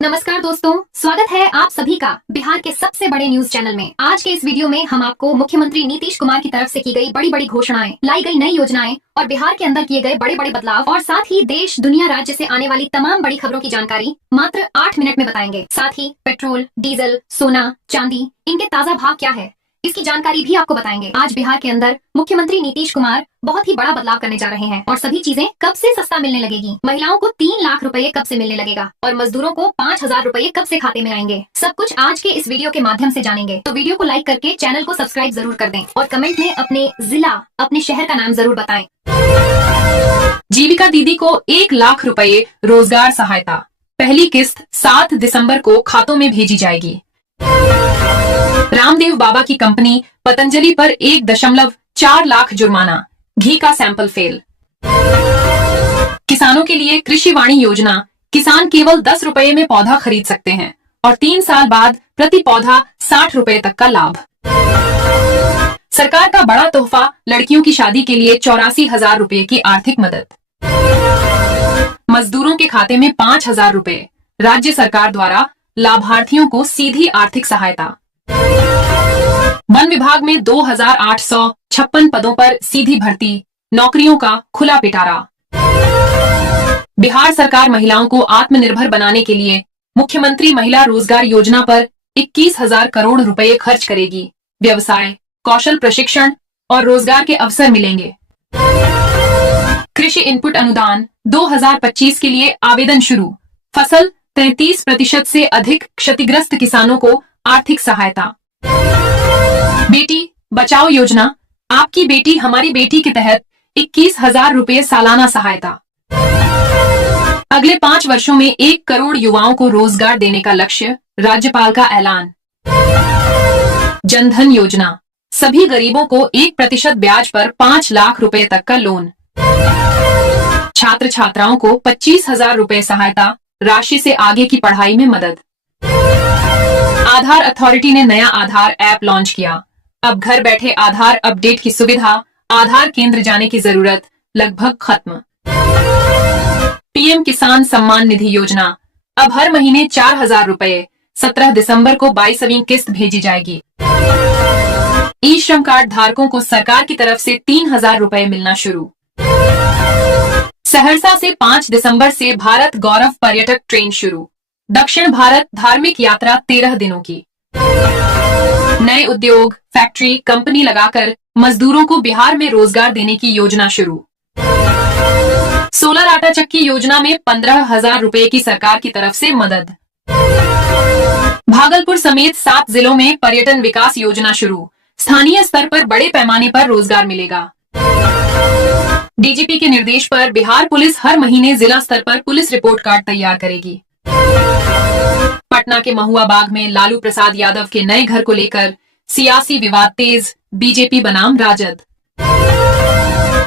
नमस्कार दोस्तों, स्वागत है आप सभी का बिहार के सबसे बड़े न्यूज चैनल में। आज के इस वीडियो में हम आपको मुख्यमंत्री नीतीश कुमार की तरफ से की गई बड़ी बड़ी घोषणाएं, लाई गई नई योजनाएं और बिहार के अंदर किए गए बड़े बड़े बदलाव और साथ ही देश दुनिया राज्य से आने वाली तमाम बड़ी खबरों की जानकारी मात्र 8 मिनट में बताएंगे। साथ ही पेट्रोल, डीजल, सोना, चांदी, इनके ताजा भाव क्या है, इसकी जानकारी भी आपको बताएंगे। आज बिहार के अंदर मुख्यमंत्री नीतीश कुमार बहुत ही बड़ा बदलाव करने जा रहे हैं और सभी चीजें कब से सस्ता मिलने लगेगी। महिलाओं को 3 लाख रुपए कब से मिलने लगेगा और मजदूरों को 5,000 रुपए कब से खाते में आएंगे, सब कुछ आज के इस वीडियो के माध्यम से जानेंगे। तो वीडियो को लाइक करके चैनल को सब्सक्राइब जरूर कर दें और कमेंट में अपने जिला, अपने शहर का नाम जरूर बताएं। जीविका दीदी को 1 लाख रुपए रोजगार सहायता, पहली किस्त 7 दिसंबर को खातों में भेजी जाएगी। रामदेव बाबा की कंपनी पतंजलि पर 1.4 लाख जुर्माना, घी का सैंपल फेल। किसानों के लिए कृषि वाणी योजना, किसान केवल 10 रुपए में पौधा खरीद सकते हैं और 3 साल बाद प्रति पौधा 60 रुपए तक का लाभ। सरकार का बड़ा तोहफा, लड़कियों की शादी के लिए 84,000 रुपए की आर्थिक मदद। मजदूरों के खाते में 5,000 रुपए, राज्य सरकार द्वारा लाभार्थियों को सीधी आर्थिक सहायता। वन विभाग में 2,856 पदों पर सीधी भर्ती, नौकरियों का खुला पिटारा। बिहार सरकार महिलाओं को आत्मनिर्भर बनाने के लिए मुख्यमंत्री महिला रोजगार योजना पर 21,000 करोड़ रुपए खर्च करेगी। व्यवसाय, कौशल प्रशिक्षण और रोजगार के अवसर मिलेंगे। कृषि इनपुट अनुदान 2025 के लिए आवेदन शुरू। फसल 33% से अधिक क्षतिग्रस्त किसानों को आर्थिक सहायता। बेटी बचाओ योजना, आपकी बेटी हमारी बेटी के तहत 21,000 रुपए सालाना सहायता। अगले 5 वर्षों में 1 करोड़ युवाओं को रोजगार देने का लक्ष्य, राज्यपाल का ऐलान। जनधन योजना, सभी गरीबों को 1% ब्याज पर 5 लाख रुपए तक का लोन। छात्र छात्राओं को 25,000 रुपए सहायता राशि से आगे की पढ़ाई में मदद। आधार अथॉरिटी ने नया आधार ऐप लॉन्च किया। अब घर बैठे आधार अपडेट की सुविधा, आधार केंद्र जाने की जरूरत लगभग खत्म। पीएम किसान सम्मान निधि योजना, अब हर महीने 4,000 रुपए, 17 दिसंबर को 22वीं किस्त भेजी जाएगी। ई श्रम कार्ड धारकों को सरकार की तरफ से 3,000 रुपए मिलना शुरू। सहरसा से 5 दिसंबर से भारत गौरव पर्यटक ट्रेन शुरू। दक्षिण भारत धार्मिक यात्रा 13 दिनों की। नए उद्योग, फैक्ट्री, कंपनी लगाकर मजदूरों को बिहार में रोजगार देने की योजना शुरू। सोलर आटा चक्की योजना में 15,000 रुपए की सरकार की तरफ से मदद। भागलपुर समेत 7 जिलों में पर्यटन विकास योजना शुरू। स्थानीय स्तर पर बड़े पैमाने पर रोजगार मिलेगा। डीजीपी के निर्देश पर बिहार पुलिस हर महीने जिला स्तर पर पुलिस रिपोर्ट कार्ड तैयार करेगी। पटना के महुआ बाग में लालू प्रसाद यादव के नए घर को लेकर सियासी विवाद तेज, बीजेपी बनाम राजद।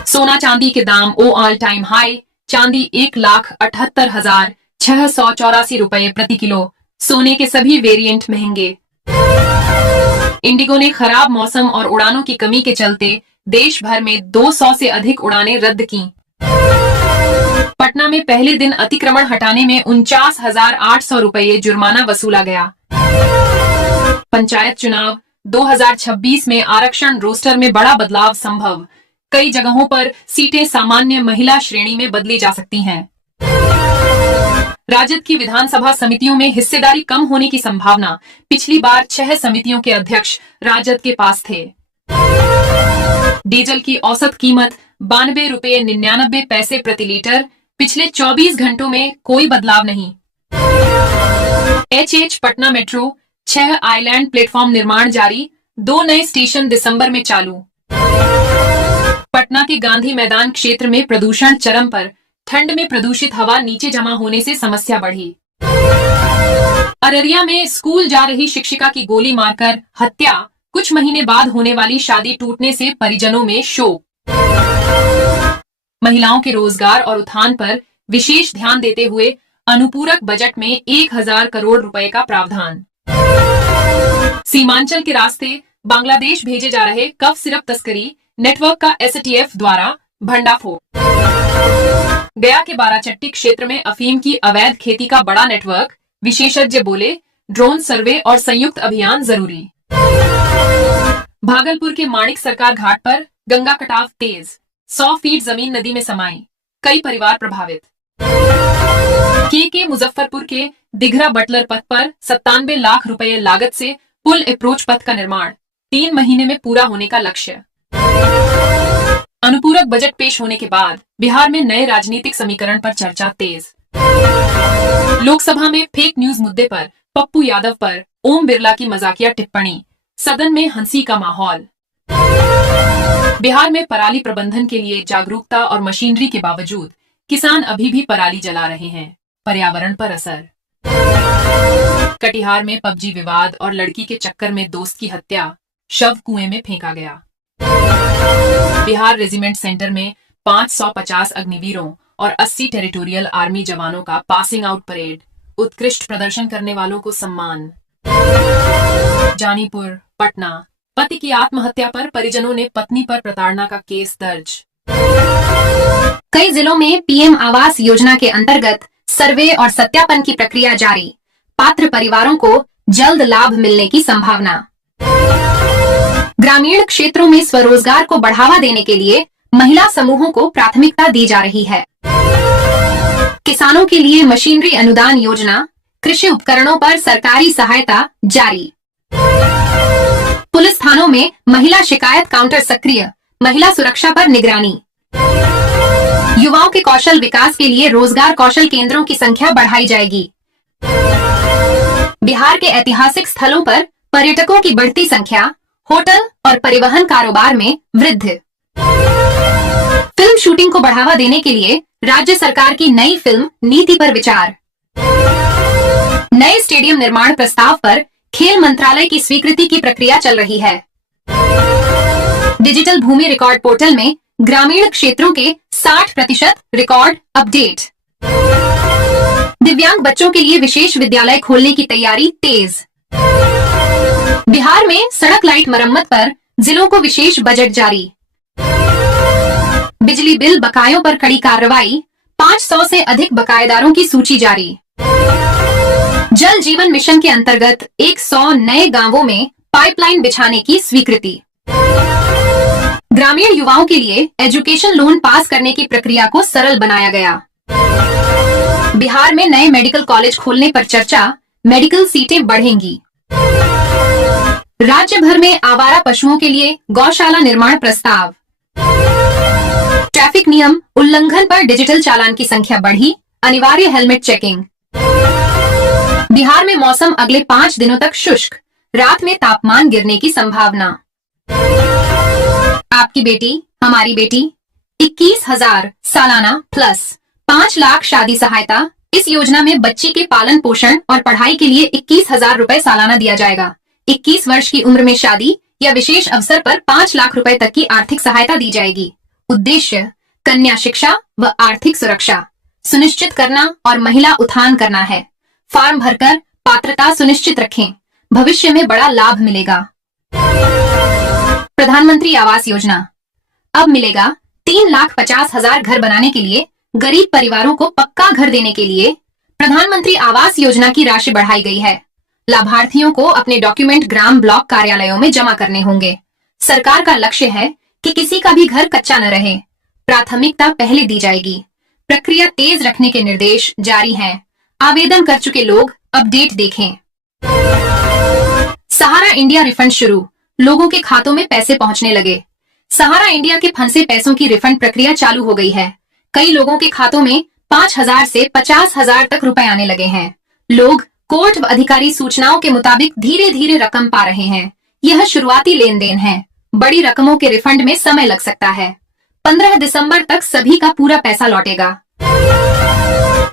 सोना चांदी के दाम ऑल टाइम हाई, चांदी 1,78,684 रुपए प्रति किलो, सोने के सभी वेरिएंट महंगे। इंडिगो ने खराब मौसम और उड़ानों की कमी के चलते देश भर में 200 से अधिक उड़ानें रद्द की। पटना में पहले दिन अतिक्रमण हटाने में 49,800 रुपए जुर्माना वसूला गया। पंचायत चुनाव 2026 में आरक्षण रोस्टर में बड़ा बदलाव संभव, कई जगहों पर सीटें सामान्य महिला श्रेणी में बदली जा सकती हैं। राजद की विधानसभा समितियों में हिस्सेदारी कम होने की संभावना, पिछली बार 6 समितियों के अध्यक्ष राजद के पास थे। डीजल की औसत कीमत 92 रुपये 99 पैसे प्रति लीटर, पिछले 24 घंटों में कोई बदलाव नहीं। HH Patna metro 6 island platform निर्माण जारी, 2 नए स्टेशन दिसंबर में चालू। पटना के गांधी मैदान क्षेत्र में प्रदूषण चरम पर, ठंड में प्रदूषित हवा नीचे जमा होने से समस्या बढ़ी। अररिया में स्कूल जा रही शिक्षिका की गोली मारकर हत्या, कुछ महीने बाद होने वाली शादी टूटने से परिजनों में शोक। महिलाओं के रोजगार और उत्थान पर विशेष ध्यान देते हुए अनुपूरक बजट में 1,000 करोड़ रुपए का प्रावधान। सीमांचल के रास्ते बांग्लादेश भेजे जा रहे कफ सिरप तस्करी नेटवर्क का एसटीएफ द्वारा भंडाफोड़। गया के बाराचट्टी क्षेत्र में अफीम की अवैध खेती का बड़ा नेटवर्क, विशेषज्ञ बोले ड्रोन सर्वे और संयुक्त अभियान जरूरी। भागलपुर के माणिक सरकार घाट पर गंगा कटाव तेज, 100 फीट जमीन नदी में समाई, कई परिवार प्रभावित। के मुजफ्फरपुर के दिघरा बटलर पथ पर 97 लाख रुपए लागत से पुल अप्रोच पथ का निर्माण 3 महीने में पूरा होने का लक्ष्य। अनुपूरक बजट पेश होने के बाद बिहार में नए राजनीतिक समीकरण पर चर्चा तेज। लोकसभा में फेक न्यूज मुद्दे पर पप्पू यादव पर ओम बिरला की मजाकिया टिप्पणी, सदन में हंसी का माहौल। बिहार में पराली प्रबंधन के लिए जागरूकता और मशीनरी के बावजूद किसान अभी भी पराली जला रहे हैं, पर्यावरण पर असर। कटिहार में पबजी विवाद और लड़की के चक्कर में दोस्त की हत्या, शव कुएं में फेंका गया। बिहार रेजिमेंट सेंटर में 550 अग्निवीरों और 80 टेरिटोरियल आर्मी जवानों का पासिंग आउट परेड, उत्कृष्ट प्रदर्शन करने वालों को सम्मान। जानीपुर, पटना, पति की आत्महत्या पर परिजनों ने पत्नी पर प्रताड़ना का केस दर्ज। कई जिलों में पीएम आवास योजना के अंतर्गत सर्वे और सत्यापन की प्रक्रिया जारी, पात्र परिवारों को जल्द लाभ मिलने की संभावना। ग्रामीण क्षेत्रों में स्वरोजगार को बढ़ावा देने के लिए महिला समूहों को प्राथमिकता दी जा रही है। किसानों के लिए मशीनरी अनुदान योजना, कृषि उपकरणों पर सरकारी सहायता जारी। पुलिस थानों में महिला शिकायत काउंटर सक्रिय, महिला सुरक्षा पर निगरानी। युवाओं के कौशल विकास के लिए रोजगार कौशल केंद्रों की संख्या बढ़ाई जाएगी। बिहार के ऐतिहासिक स्थलों पर पर्यटकों की बढ़ती संख्या, होटल और परिवहन कारोबार में वृद्धि। फिल्म शूटिंग को बढ़ावा देने के लिए राज्य सरकार की नई फिल्म नीति पर विचार। नए स्टेडियम निर्माण प्रस्ताव पर खेल मंत्रालय की स्वीकृति की प्रक्रिया चल रही है। डिजिटल भूमि रिकॉर्ड पोर्टल में ग्रामीण क्षेत्रों के 60% रिकॉर्ड अपडेट। दिव्यांग बच्चों के लिए विशेष विद्यालय खोलने की तैयारी तेज। बिहार में सड़क लाइट मरम्मत पर जिलों को विशेष बजट जारी। बिजली बिल बकायों पर कड़ी कार्रवाई, 500 से अधिक बकायेदारों की सूची जारी। जल जीवन मिशन के अंतर्गत 100 नए गांवों में पाइपलाइन बिछाने की स्वीकृति। ग्रामीण युवाओं के लिए एजुकेशन लोन पास करने की प्रक्रिया को सरल बनाया गया। बिहार में नए मेडिकल कॉलेज खोलने पर चर्चा, मेडिकल सीटें बढ़ेंगी। राज्य भर में आवारा पशुओं के लिए गौशाला निर्माण प्रस्ताव। ट्रैफिक नियम उल्लंघन पर डिजिटल चालान की संख्या बढ़ी, अनिवार्य हेलमेट चेकिंग। बिहार में मौसम अगले 5 दिनों तक शुष्क, रात में तापमान गिरने की संभावना। आपकी बेटी हमारी बेटी 21,000 सालाना प्लस 5 लाख शादी सहायता। इस योजना में बच्ची के पालन पोषण और पढ़ाई के लिए 21,000 रुपए सालाना दिया जाएगा। 21 वर्ष की उम्र में शादी या विशेष अवसर पर 5 लाख रुपए तक की आर्थिक सहायता दी जाएगी। उद्देश्य कन्या शिक्षा व आर्थिक सुरक्षा सुनिश्चित करना और महिला उत्थान करना है। फॉर्म भरकर पात्रता सुनिश्चित रखें, भविष्य में बड़ा लाभ मिलेगा। प्रधानमंत्री आवास योजना अब मिलेगा 3,50,000 घर बनाने के लिए गरीब परिवारों को पक्का घर देने के लिए प्रधानमंत्री आवास योजना की राशि बढ़ाई गई है। लाभार्थियों को अपने डॉक्यूमेंट ग्राम ब्लॉक कार्यालयों में जमा करने होंगे। सरकार का लक्ष्य है कि किसी का भी घर कच्चा न रहे। प्राथमिकता पहले दी जाएगी। प्रक्रिया तेज रखने के निर्देश जारी हैं। आवेदन कर चुके लोग अपडेट देखें। सहारा इंडिया रिफंड शुरू, लोगों के खातों में पैसे पहुंचने लगे। सहारा इंडिया के फंसे पैसों की रिफंड प्रक्रिया चालू हो गई है। कई लोगों के खातों में 5,000 से 50,000 तक रुपए आने लगे हैं। लोग कोर्ट व अधिकारी सूचनाओं के मुताबिक धीरे धीरे रकम पा रहे हैं। यह शुरुआती लेन देन है। बड़ी रकमों के रिफंड में समय लग सकता है। 15 दिसंबर तक सभी का पूरा पैसा लौटेगा।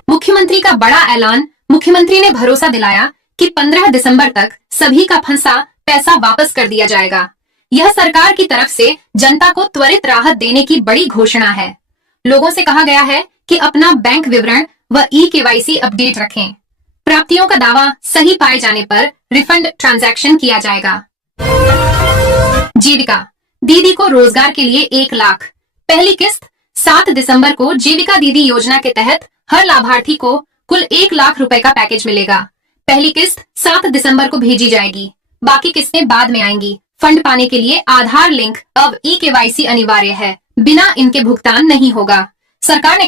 मुख्यमंत्री का बड़ा ऐलान। मुख्यमंत्री ने भरोसा दिलाया कि 15 दिसंबर तक सभी का फंसा पैसा वापस कर दिया जाएगा। यह सरकार की तरफ से जनता को त्वरित राहत देने की बड़ी घोषणा है। लोगों से कहा गया है कि अपना बैंक विवरण व ई-केवाईसी अपडेट रखें। प्राप्तियों का दावा सही पाए जाने पर रिफंड ट्रांजैक्शन किया जाएगा। जीविका दीदी को रोजगार के लिए 1 लाख। पहली किस्त 7 दिसंबर को जीविका दीदी योजना के तहत हर लाभार्थी को कुल 1 लाख रुपए का पैकेज मिलेगा। पहली किस्त 7 दिसंबर को भेजी जाएगी, बाकी किस्तें बाद में आएंगी। फंड पाने के लिए आधार लिंक अब ई-KYC अनिवार्य है, बिना इनके भुगतान नहीं होगा। सरकार ने